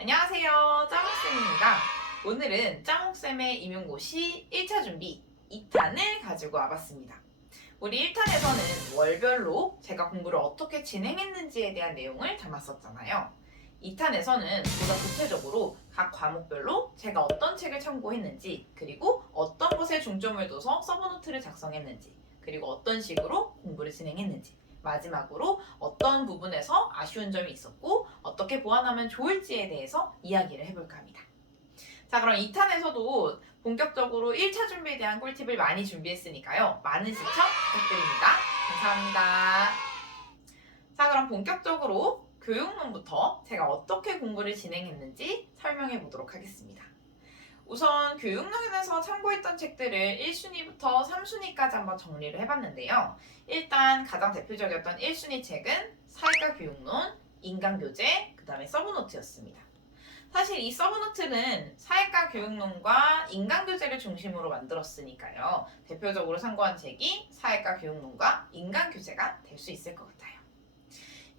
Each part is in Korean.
안녕하세요. 짜몽쌤입니다. 오늘은 짜몽쌤의 임용고시 1차 준비 2탄을 가지고 와봤습니다. 우리 1탄에서는 월별로 제가 공부를 어떻게 진행했는지에 대한 내용을 담았었잖아요. 2탄에서는 보다 구체적으로 각 과목별로 제가 어떤 책을 참고했는지, 그리고 어떤 것에 중점을 둬서 서브노트를 작성했는지, 그리고 어떤 식으로 공부를 진행했는지, 마지막으로 어떤 부분에서 아쉬운 점이 있었고 어떻게 보완하면 좋을지에 대해서 이야기를 해볼까 합니다. 자, 그럼 2탄에서도 본격적으로 1차 준비에 대한 꿀팁을 많이 준비했으니까요. 많은 시청 부탁드립니다. 감사합니다. 자, 그럼 본격적으로 교육론부터 제가 어떻게 공부를 진행했는지 설명해 보도록 하겠습니다. 우선 교육론에서 참고했던 책들을 1순위부터 3순위까지 한번 정리를 해봤는데요. 일단 가장 대표적이었던 1순위 책은 사회과 교육론, 인간교재, 그 다음에 서브노트였습니다. 사실 이 서브노트는 사회과 교육론과 인간교재를 중심으로 만들었으니까요. 대표적으로 참고한 책이 사회과 교육론과 인간교재가 될 수 있을 것 같아요.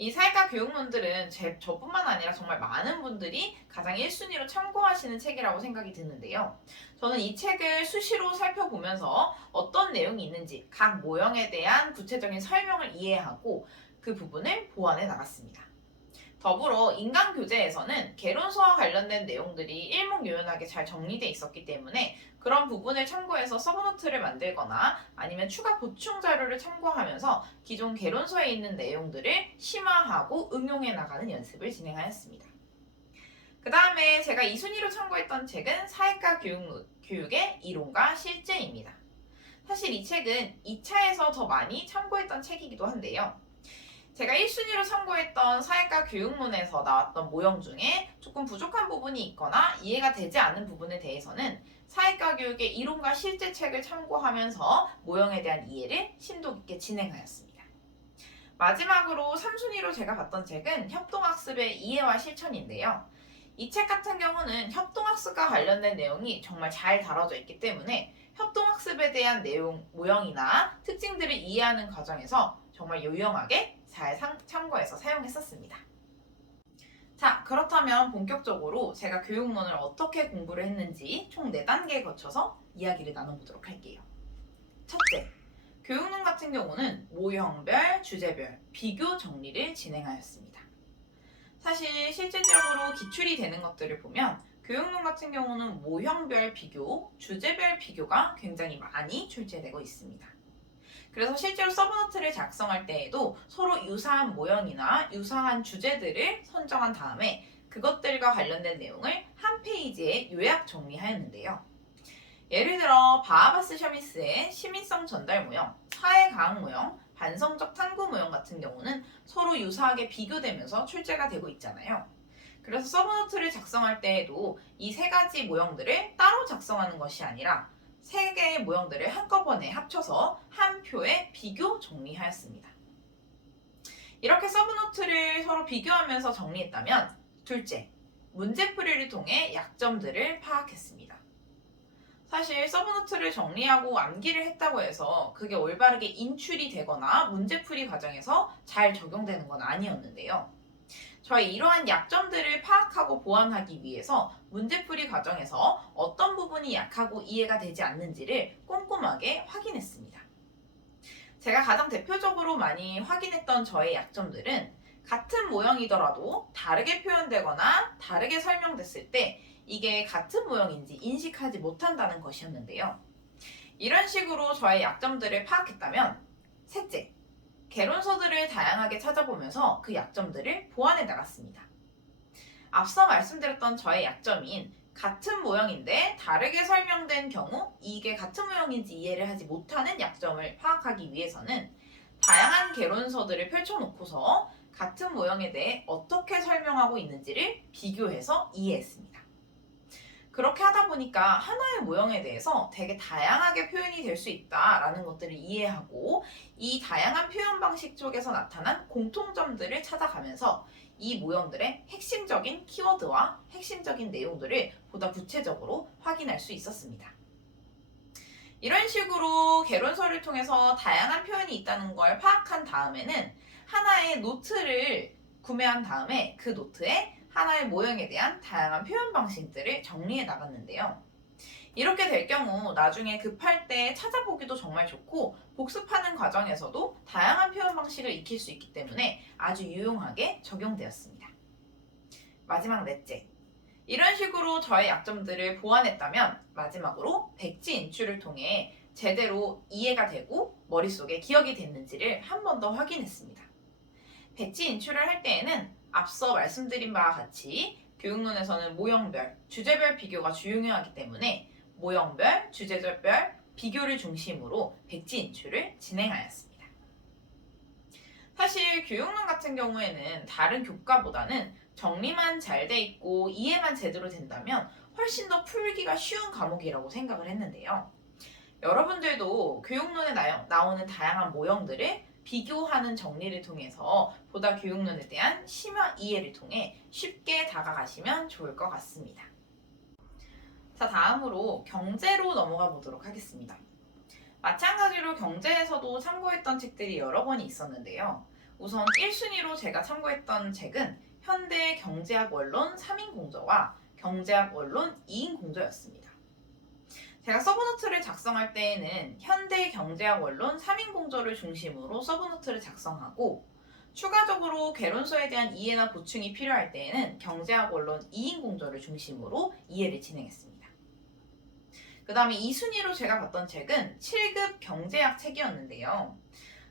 이 사회과 교육론들은 저뿐만 아니라 정말 많은 분들이 가장 1순위로 참고하시는 책이라고 생각이 드는데요. 저는 이 책을 수시로 살펴보면서 어떤 내용이 있는지 각 모형에 대한 구체적인 설명을 이해하고 그 부분을 보완해 나갔습니다. 더불어 인간교재에서는 개론서와 관련된 내용들이 일목요연하게 잘 정리되어 있었기 때문에 그런 부분을 참고해서 서브노트를 만들거나 아니면 추가 보충 자료를 참고하면서 기존 개론서에 있는 내용들을 심화하고 응용해 나가는 연습을 진행하였습니다. 그 다음에 제가 2순위로 참고했던 책은 사회과 교육의 이론과 실제입니다. 사실 이 책은 2차에서 더 많이 참고했던 책이기도 한데요. 제가 1순위로 참고했던 사회과 교육론에서 나왔던 모형 중에 조금 부족한 부분이 있거나 이해가 되지 않는 부분에 대해서는 사회과 교육의 이론과 실제 책을 참고하면서 모형에 대한 이해를 심도 깊게 진행하였습니다. 마지막으로 3순위로 제가 봤던 책은 협동학습의 이해와 실천인데요. 이 책 같은 경우는 협동학습과 관련된 내용이 정말 잘 다뤄져 있기 때문에 협동학습에 대한 내용, 모형이나 특징들을 이해하는 과정에서 정말 유용하게 잘 참고해서 사용했었습니다. 자, 그렇다면 본격적으로 제가 교육론을 어떻게 공부를 했는지 총 4단계에 거쳐서 이야기를 나눠보도록 할게요. 첫째, 교육론 같은 경우는 모형별, 주제별, 비교 정리를 진행하였습니다. 사실 실질적으로 기출이 되는 것들을 보면 교육론 같은 경우는 모형별 비교, 주제별 비교가 굉장히 많이 출제되고 있습니다. 그래서 실제로 서브노트를 작성할 때에도 서로 유사한 모형이나 유사한 주제들을 선정한 다음에 그것들과 관련된 내용을 한 페이지에 요약 정리하였는데요. 예를 들어 바하바스 셔미스의 시민성 전달 모형, 사회과학 모형, 반성적 탐구 모형 같은 경우는 서로 유사하게 비교되면서 출제가 되고 있잖아요. 그래서 서브노트를 작성할 때에도 이 3가지 모형들을 따로 작성하는 것이 아니라 3개의 모형들을 한꺼번에 합쳐서 한 표에 비교 정리하였습니다. 이렇게 서브노트를 서로 비교하면서 정리했다면 둘째, 문제풀이를 통해 약점들을 파악했습니다. 사실 서브노트를 정리하고 암기를 했다고 해서 그게 올바르게 인출이 되거나 문제풀이 과정에서 잘 적용되는 건 아니었는데요. 저희 이러한 약점들을 파악하고 보완하기 위해서 문제풀이 과정에서 어떤 부분이 약하고 이해가 되지 않는지를 꼼꼼하게 확인했습니다. 제가 가장 대표적으로 많이 확인했던 저의 약점들은 같은 모형이더라도 다르게 표현되거나 다르게 설명됐을 때 이게 같은 모형인지 인식하지 못한다는 것이었는데요. 이런 식으로 저의 약점들을 파악했다면 셋째, 개론서들을 다양하게 찾아보면서 그 약점들을 보완해 나갔습니다. 앞서 말씀드렸던 저의 약점인 같은 모형인데 다르게 설명된 경우 이게 같은 모형인지 이해를 하지 못하는 약점을 파악하기 위해서는 다양한 개론서들을 펼쳐놓고서 같은 모형에 대해 어떻게 설명하고 있는지를 비교해서 이해했습니다. 그렇게 하다 보니까 하나의 모형에 대해서 되게 다양하게 표현이 될 수 있다라는 것들을 이해하고 이 다양한 표현 방식 쪽에서 나타난 공통점들을 찾아가면서 이 모형들의 핵심적인 키워드와 핵심적인 내용들을 보다 구체적으로 확인할 수 있었습니다. 이런 식으로 개론서를 통해서 다양한 표현이 있다는 걸 파악한 다음에는 하나의 노트를 구매한 다음에 그 노트에 하나의 모형에 대한 다양한 표현 방식들을 정리해 나갔는데요. 이렇게 될 경우 나중에 급할 때 찾아보기도 정말 좋고 복습하는 과정에서도 다양한 표현 방식을 익힐 수 있기 때문에 아주 유용하게 적용되었습니다. 마지막 넷째. 이런 식으로 저의 약점들을 보완했다면 마지막으로 백지 인출을 통해 제대로 이해가 되고 머릿속에 기억이 됐는지를 한 번 더 확인했습니다. 백지 인출을 할 때에는 앞서 말씀드린 바와 같이 교육론에서는 모형별, 주제별 비교가 중요하기 때문에 모형별, 주제별 비교를 중심으로 백지 인출을 진행하였습니다. 사실 교육론 같은 경우에는 다른 교과보다는 정리만 잘 돼 있고 이해만 제대로 된다면 훨씬 더 풀기가 쉬운 과목이라고 생각을 했는데요. 여러분들도 교육론에 나오는 다양한 모형들을 비교하는 정리를 통해서 보다 교육론에 대한 심화 이해를 통해 쉽게 다가가시면 좋을 것 같습니다. 자, 다음으로 경제로 넘어가 보도록 하겠습니다. 마찬가지로 경제에서도 참고했던 책들이 여러 권이 있었는데요. 우선 1순위로 제가 참고했던 책은 현대 경제학 원론 3인 공저와 경제학 원론 2인 공저였습니다. 제가 서브노트를 작성할 때에는 현대 경제학 원론 3인 공저를 중심으로 서브노트를 작성하고 추가적으로 개론서에 대한 이해나 보충이 필요할 때에는 경제학 원론 2인 공저를 중심으로 이해를 진행했습니다. 그 다음에 2순위로 제가 봤던 책은 7급 경제학 책이었는데요.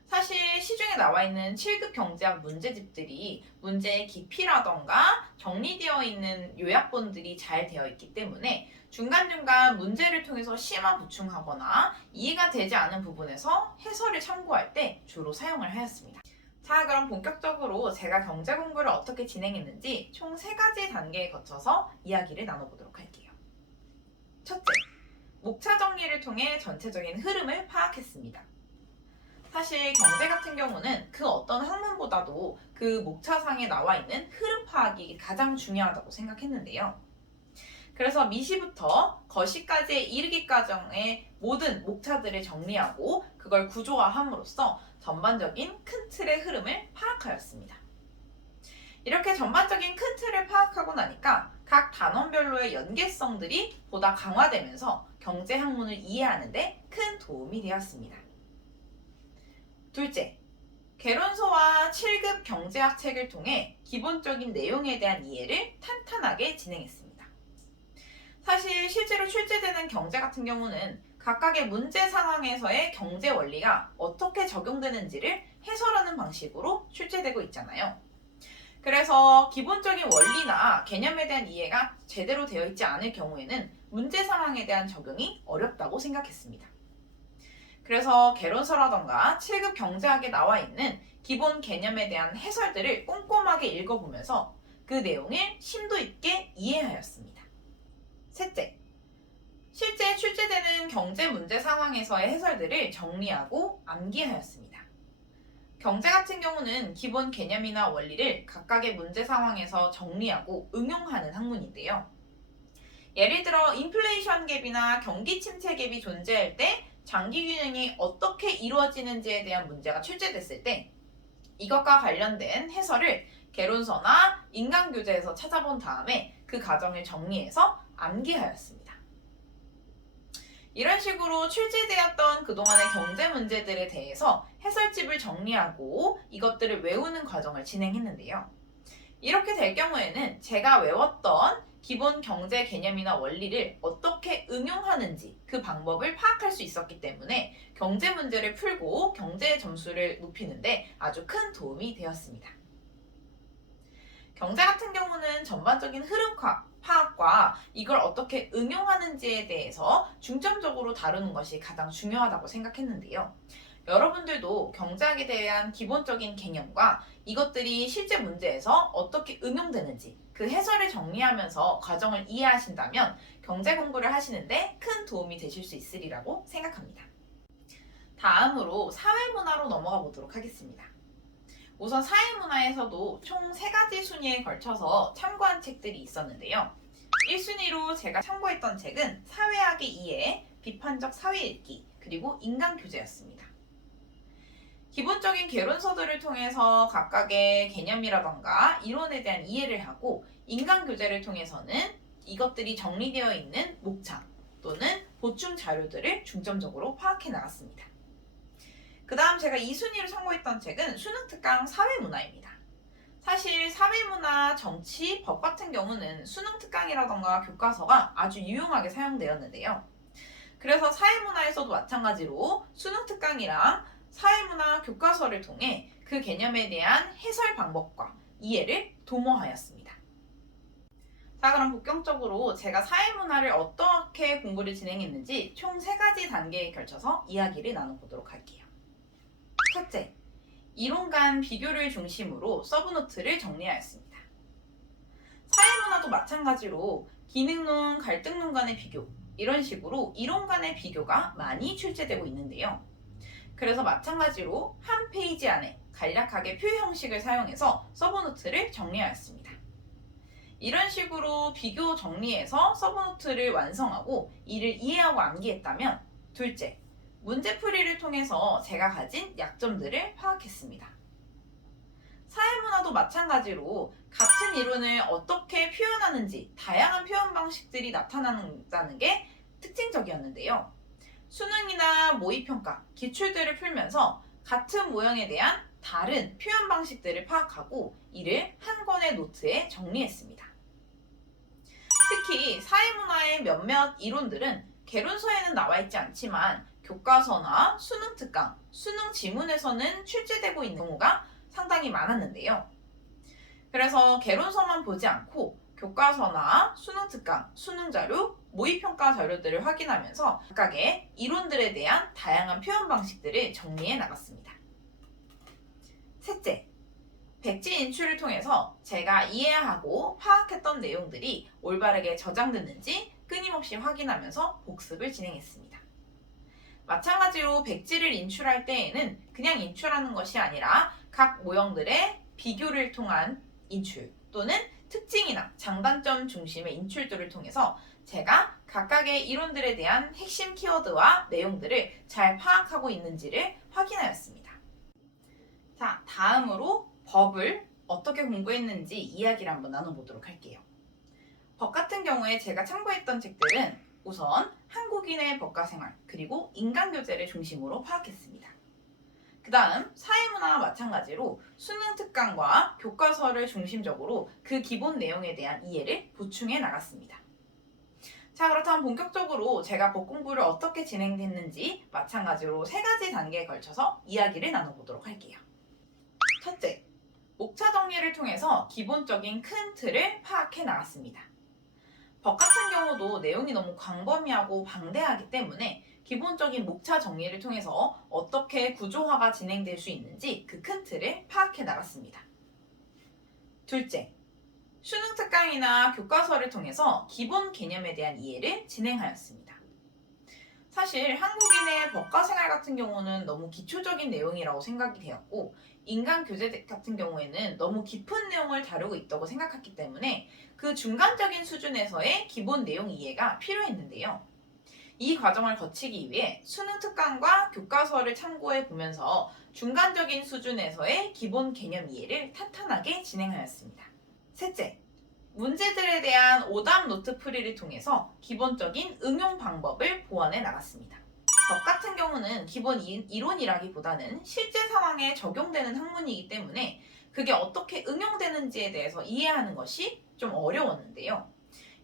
사실 시중에 나와 있는 7급 경제학 문제집들이 문제의 깊이라던가 정리되어 있는 요약본들이 잘 되어 있기 때문에 중간중간 문제를 통해서 심화 보충하거나 이해가 되지 않은 부분에서 해설을 참고할 때 주로 사용을 하였습니다. 자, 그럼 본격적으로 제가 경제 공부를 어떻게 진행했는지 총 3가지 단계에 거쳐서 이야기를 나눠보도록 할게요. 첫째, 목차 정리를 통해 전체적인 흐름을 파악했습니다. 사실 경제 같은 경우는 그 어떤 학문보다도 그 목차상에 나와 있는 흐름 파악이 가장 중요하다고 생각했는데요. 그래서 미시부터 거시까지에 이르기까지의 모든 목차들을 정리하고 그걸 구조화함으로써 전반적인 큰 틀의 흐름을 파악하였습니다. 이렇게 전반적인 큰 틀을 파악하고 나니까 각 단원별로의 연계성들이 보다 강화되면서 경제 학문을 이해하는 데 큰 도움이 되었습니다. 둘째, 개론서와 7급 경제학 책을 통해 기본적인 내용에 대한 이해를 탄탄하게 진행했습니다. 사실 실제로 출제되는 경제 같은 경우는 각각의 문제 상황에서의 경제 원리가 어떻게 적용되는지를 해설하는 방식으로 출제되고 있잖아요. 그래서 기본적인 원리나 개념에 대한 이해가 제대로 되어 있지 않을 경우에는 문제 상황에 대한 적용이 어렵다고 생각했습니다. 그래서 개론서라던가 7급 경제학에 나와 있는 기본 개념에 대한 해설들을 꼼꼼하게 읽어보면서 그 내용을 심도 있게 이해하였습니다. 셋째, 실제 출제되는 경제 문제 상황에서의 해설들을 정리하고 암기하였습니다. 경제 같은 경우는 기본 개념이나 원리를 각각의 문제 상황에서 정리하고 응용하는 학문인데요. 예를 들어 인플레이션 갭이나 경기 침체 갭이 존재할 때 장기 균형이 어떻게 이루어지는지에 대한 문제가 출제됐을 때 이것과 관련된 해설을 개론서나 인강교재에서 찾아본 다음에 그 과정을 정리해서 암기하였습니다. 이런 식으로 출제되었던 그동안의 경제 문제들에 대해서 해설집을 정리하고 이것들을 외우는 과정을 진행했는데요. 이렇게 될 경우에는 제가 외웠던 기본 경제 개념이나 원리를 어떻게 응용하는지 그 방법을 파악할 수 있었기 때문에 경제 문제를 풀고 경제 점수를 높이는데 아주 큰 도움이 되었습니다. 경제 같은 경우는 전반적인 흐름 파악과 이걸 어떻게 응용하는지에 대해서 중점적으로 다루는 것이 가장 중요하다고 생각했는데요. 여러분들도 경제학에 대한 기본적인 개념과 이것들이 실제 문제에서 어떻게 응용되는지 그 해설을 정리하면서 과정을 이해하신다면 경제 공부를 하시는데 큰 도움이 되실 수 있으리라고 생각합니다. 다음으로 사회문화로 넘어가 보도록 하겠습니다. 우선 사회문화에서도 총 3가지 순위에 걸쳐서 참고한 책들이 있었는데요. 1순위로 제가 참고했던 책은 사회학의 이해, 비판적 사회 읽기, 그리고 인간교재였습니다. 기본적인 개론서들을 통해서 각각의 개념이라던가 이론에 대한 이해를 하고 인간교재를 통해서는 이것들이 정리되어 있는 목차 또는 보충 자료들을 중점적으로 파악해 나갔습니다. 그 다음 제가 2순위를 참고했던 책은 수능특강 사회문화입니다. 사실 사회문화, 정치, 법 같은 경우는 수능특강이라던가 교과서가 아주 유용하게 사용되었는데요. 그래서 사회문화에서도 마찬가지로 수능특강이랑 사회문화 교과서를 통해 그 개념에 대한 해설 방법과 이해를 도모하였습니다. 자, 그럼 본격적으로 제가 사회문화를 어떻게 공부를 진행했는지 총 3가지 단계에 걸쳐서 이야기를 나눠보도록 할게요. 첫째, 이론 간 비교를 중심으로 서브노트를 정리하였습니다. 사회문화도 마찬가지로 기능론, 갈등론 간의 비교, 이런 식으로 이론 간의 비교가 많이 출제되고 있는데요. 그래서 마찬가지로 한 페이지 안에 간략하게 표 형식을 사용해서 서브노트를 정리하였습니다. 이런 식으로 비교 정리해서 서브노트를 완성하고 이를 이해하고 암기했다면, 둘째, 문제풀이를 통해서 제가 가진 약점들을 파악했습니다. 사회문화도 마찬가지로 같은 이론을 어떻게 표현하는지 다양한 표현 방식들이 나타난다는 게 특징적이었는데요. 수능이나 모의평가, 기출들을 풀면서 같은 모형에 대한 다른 표현 방식들을 파악하고 이를 한 권의 노트에 정리했습니다. 특히 사회문화의 몇몇 이론들은 개론서에는 나와 있지 않지만 교과서나 수능특강, 수능 지문에서는 출제되고 있는 경우가 상당히 많았는데요. 그래서 개론서만 보지 않고 교과서나 수능특강, 수능자료, 모의평가 자료들을 확인하면서 각각의 이론들에 대한 다양한 표현 방식들을 정리해 나갔습니다. 셋째, 백지 인출을 통해서 제가 이해하고 파악했던 내용들이 올바르게 저장됐는지 끊임없이 확인하면서 복습을 진행했습니다. 마찬가지로 백지를 인출할 때에는 그냥 인출하는 것이 아니라 각 모형들의 비교를 통한 인출 또는 특징이나 장단점 중심의 인출들을 통해서 제가 각각의 이론들에 대한 핵심 키워드와 내용들을 잘 파악하고 있는지를 확인하였습니다. 자, 다음으로 법을 어떻게 공부했는지 이야기를 한번 나눠보도록 할게요. 법 같은 경우에 제가 참고했던 책들은 우선 한국인의 법과 생활 그리고 인간교재를 중심으로 파악했습니다. 그 다음 사회문화와 마찬가지로 수능특강과 교과서를 중심적으로 그 기본 내용에 대한 이해를 보충해 나갔습니다. 자, 그렇다면 본격적으로 제가 법 공부를 어떻게 진행됐는지 마찬가지로 3가지 단계에 걸쳐서 이야기를 나눠보도록 할게요. 첫째, 목차 정리를 통해서 기본적인 큰 틀을 파악해 나갔습니다. 법 같은 경우도 내용이 너무 광범위하고 방대하기 때문에 기본적인 목차 정리를 통해서 어떻게 구조화가 진행될 수 있는지 그 큰 틀을 파악해 나갔습니다. 둘째, 수능특강이나 교과서를 통해서 기본 개념에 대한 이해를 진행하였습니다. 사실 한국인의 법과 생활 같은 경우는 너무 기초적인 내용이라고 생각이 되었고 인간교재 같은 경우에는 너무 깊은 내용을 다루고 있다고 생각했기 때문에 그 중간적인 수준에서의 기본 내용 이해가 필요했는데요. 이 과정을 거치기 위해 수능특강과 교과서를 참고해 보면서 중간적인 수준에서의 기본 개념 이해를 탄탄하게 진행하였습니다. 셋째, 문제들에 대한 오답 노트 풀이를 통해서 기본적인 응용 방법을 보완해 나갔습니다. 법 같은 경우는 기본 이론이라기보다는 실제 상황에 적용되는 학문이기 때문에 그게 어떻게 응용되는지에 대해서 이해하는 것이 좀 어려웠는데요.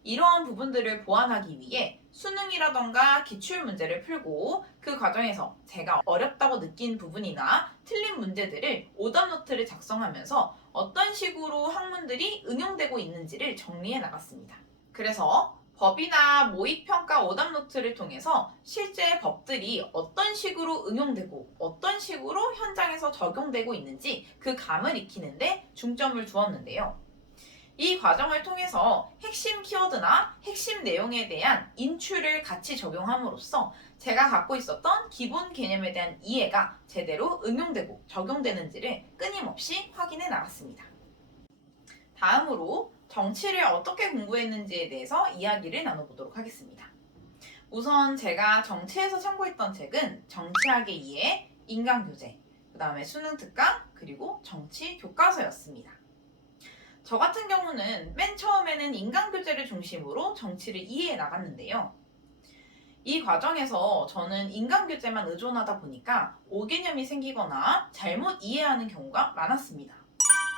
이러한 부분들을 보완하기 위해 수능이라던가 기출문제를 풀고 그 과정에서 제가 어렵다고 느낀 부분이나 틀린 문제들을 오답노트를 작성하면서 어떤 식으로 학문들이 응용되고 있는지를 정리해 나갔습니다. 그래서 법이나 모의평가 오답노트를 통해서 실제 법들이 어떤 식으로 응용되고 어떤 식으로 현장에서 적용되고 있는지 그 감을 익히는데 중점을 두었는데요. 이 과정을 통해서 핵심 키워드나 핵심 내용에 대한 인출을 같이 적용함으로써 제가 갖고 있었던 기본 개념에 대한 이해가 제대로 응용되고 적용되는지를 끊임없이 확인해 나갔습니다. 다음으로 정치를 어떻게 공부했는지에 대해서 이야기를 나눠보도록 하겠습니다. 우선 제가 정치에서 참고했던 책은 정치학의 이해, 인간교재, 그 다음에 수능특강, 그리고 정치 교과서였습니다. 저 같은 경우는 맨 처음에는 인간교재를 중심으로 정치를 이해해 나갔는데요. 이 과정에서 저는 인간교재만 의존하다 보니까 오개념이 생기거나 잘못 이해하는 경우가 많았습니다.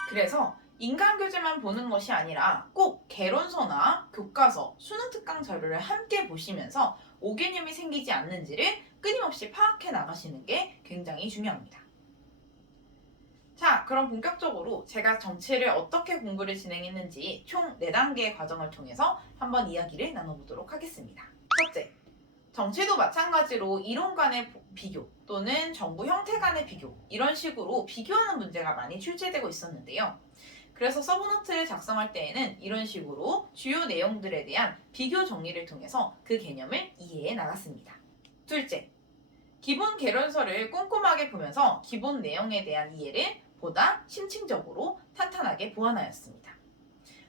그래서 인간교재만 보는 것이 아니라 꼭 개론서나 교과서, 수능 특강 자료를 함께 보시면서 오개념이 생기지 않는지를 끊임없이 파악해 나가시는 게 굉장히 중요합니다. 자, 그럼 본격적으로 제가 정치를 어떻게 공부를 진행했는지 총 4단계의 과정을 통해서 한번 이야기를 나눠보도록 하겠습니다. 첫째, 정치도 마찬가지로 이론 간의 비교 또는 정부 형태 간의 비교 이런 식으로 비교하는 문제가 많이 출제되고 있었는데요. 그래서 서브노트를 작성할 때에는 이런 식으로 주요 내용들에 대한 비교 정리를 통해서 그 개념을 이해해 나갔습니다. 둘째, 기본 개론서를 꼼꼼하게 보면서 기본 내용에 대한 이해를 보다 심층적으로 탄탄하게 보완하였습니다.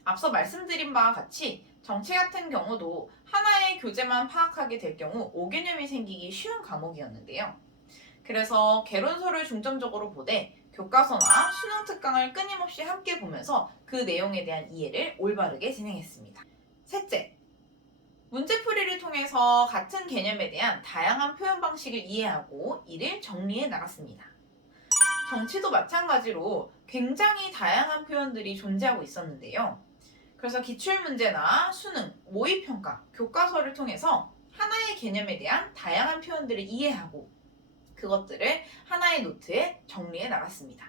앞서 말씀드린 바와 같이 정치 같은 경우도 하나의 교재만 파악하게 될 경우 오개념이 생기기 쉬운 과목이었는데요. 그래서 개론서를 중점적으로 보되 교과서나 수능 특강을 끊임없이 함께 보면서 그 내용에 대한 이해를 올바르게 진행했습니다. 셋째, 문제풀이를 통해서 같은 개념에 대한 다양한 표현 방식을 이해하고 이를 정리해 나갔습니다. 정치도 마찬가지로 굉장히 다양한 표현들이 존재하고 있었는데요. 그래서 기출문제나 수능, 모의평가, 교과서를 통해서 하나의 개념에 대한 다양한 표현들을 이해하고 그것들을 하나의 노트에 정리해 나갔습니다.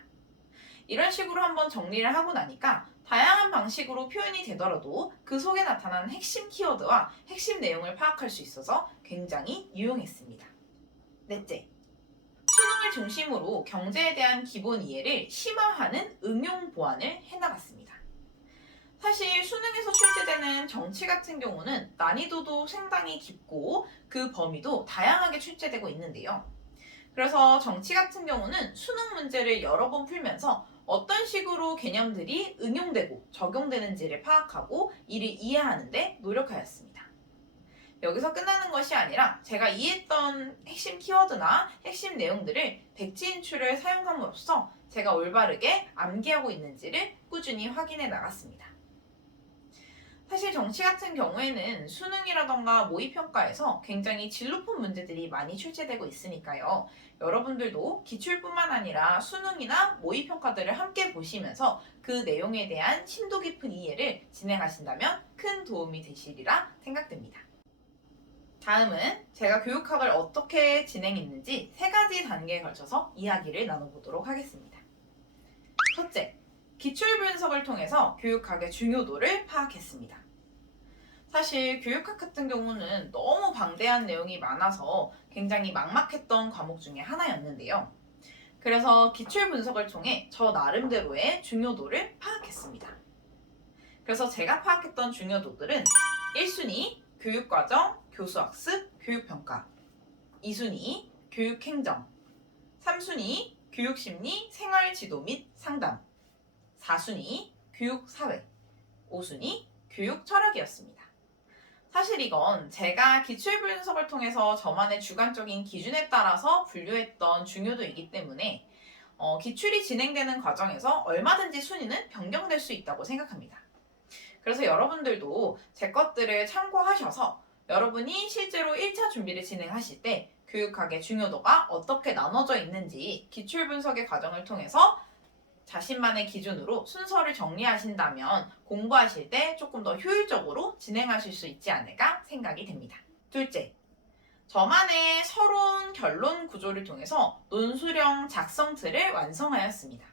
이런 식으로 한번 정리를 하고 나니까 다양한 방식으로 표현이 되더라도 그 속에 나타나는 핵심 키워드와 핵심 내용을 파악할 수 있어서 굉장히 유용했습니다. 넷째, 수능을 중심으로 경제에 대한 기본 이해를 심화하는 응용 보완을 해나갔습니다. 사실 수능에서 출제되는 정치 같은 경우는 난이도도 상당히 깊고 그 범위도 다양하게 출제되고 있는데요. 그래서 정치 같은 경우는 수능 문제를 여러 번 풀면서 어떤 식으로 개념들이 응용되고 적용되는지를 파악하고 이를 이해하는 데 노력하였습니다. 여기서 끝나는 것이 아니라 제가 이해했던 핵심 키워드나 핵심 내용들을 백지인출을 사용함으로써 제가 올바르게 암기하고 있는지를 꾸준히 확인해 나갔습니다. 사실 정치 같은 경우에는 수능이라던가 모의평가에서 굉장히 질 높은 문제들이 많이 출제되고 있으니까요. 여러분들도 기출뿐만 아니라 수능이나 모의평가들을 함께 보시면서 그 내용에 대한 심도 깊은 이해를 진행하신다면 큰 도움이 되시리라 생각됩니다. 다음은 제가 교육학을 어떻게 진행했는지 3가지 단계에 걸쳐서 이야기를 나눠보도록 하겠습니다. 첫째, 기출 분석을 통해서 교육학의 중요도를 파악했습니다. 사실 교육학 같은 경우는 너무 방대한 내용이 많아서 굉장히 막막했던 과목 중에 하나였는데요. 그래서 기출 분석을 통해 저 나름대로의 중요도를 파악했습니다. 그래서 제가 파악했던 중요도들은 1순위 교육과정, 교수학습, 교육평가 2순위 교육행정 3순위 교육심리, 생활지도 및 상담 4순위 교육사회 5순위 교육철학이었습니다. 사실 이건 제가 기출 분석을 통해서 저만의 주관적인 기준에 따라서 분류했던 중요도이기 때문에 기출이 진행되는 과정에서 얼마든지 순위는 변경될 수 있다고 생각합니다. 그래서 여러분들도 제 것들을 참고하셔서 여러분이 실제로 1차 준비를 진행하실 때 교육학의 중요도가 어떻게 나눠져 있는지 기출 분석의 과정을 통해서 자신만의 기준으로 순서를 정리하신다면 공부하실 때 조금 더 효율적으로 진행하실 수 있지 않을까 생각이 됩니다. 둘째, 저만의 서론, 결론 구조를 통해서 논술형 작성 틀을 완성하였습니다.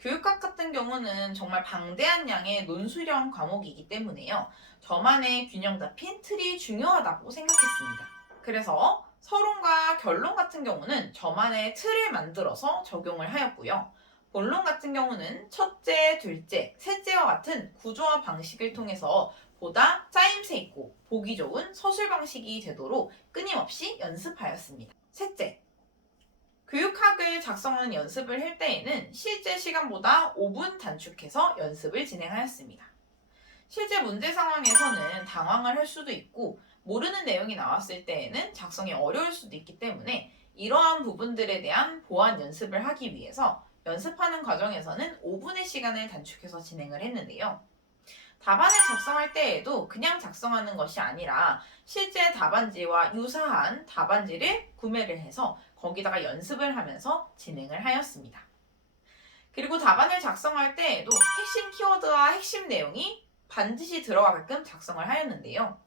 교육학 같은 경우는 정말 방대한 양의 논술형 과목이기 때문에요. 저만의 균형 잡힌 틀이 중요하다고 생각했습니다. 그래서 서론과 결론 같은 경우는 저만의 틀을 만들어서 적용을 하였고요. 본론 같은 경우는 첫째, 둘째, 셋째와 같은 구조와 방식을 통해서 보다 짜임새 있고 보기 좋은 서술 방식이 되도록 끊임없이 연습하였습니다. 셋째, 교육학을 작성하는 연습을 할 때에는 실제 시간보다 5분 단축해서 연습을 진행하였습니다. 실제 문제 상황에서는 당황을 할 수도 있고 모르는 내용이 나왔을 때에는 작성이 어려울 수도 있기 때문에 이러한 부분들에 대한 보완 연습을 하기 위해서 연습하는 과정에서는 5분의 시간을 단축해서 진행을 했는데요. 답안을 작성할 때에도 그냥 작성하는 것이 아니라 실제 답안지와 유사한 답안지를 구매를 해서 거기다가 연습을 하면서 진행을 하였습니다. 그리고 답안을 작성할 때에도 핵심 키워드와 핵심 내용이 반드시 들어가게끔 작성을 하였는데요.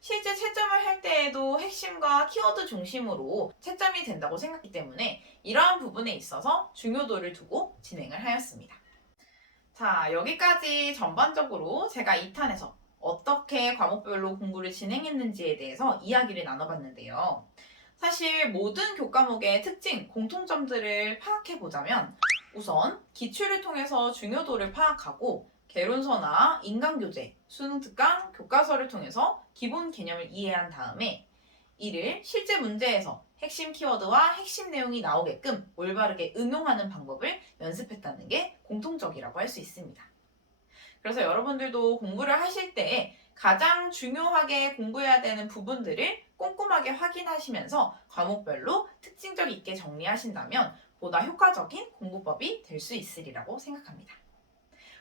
실제 채점을 할 때에도 핵심과 키워드 중심으로 채점이 된다고 생각하기 때문에 이러한 부분에 있어서 중요도를 두고 진행을 하였습니다. 자, 여기까지 전반적으로 제가 2탄에서 어떻게 과목별로 공부를 진행했는지에 대해서 이야기를 나눠봤는데요. 사실 모든 교과목의 특징, 공통점들을 파악해보자면 우선 기출을 통해서 중요도를 파악하고 개론서나 인강교재, 수능특강, 교과서를 통해서 기본 개념을 이해한 다음에 이를 실제 문제에서 핵심 키워드와 핵심 내용이 나오게끔 올바르게 응용하는 방법을 연습했다는 게 공통적이라고 할 수 있습니다. 그래서 여러분들도 공부를 하실 때 가장 중요하게 공부해야 되는 부분들을 꼼꼼하게 확인하시면서 과목별로 특징적 있게 정리하신다면 보다 효과적인 공부법이 될 수 있으리라고 생각합니다.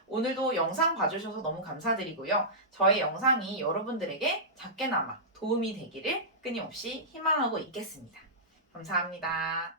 오늘도 영상 봐주셔서 너무 감사드리고요. 저의 영상이 여러분들에게 작게나마 도움이 되기를 끊임없이 희망하고 있겠습니다. 감사합니다.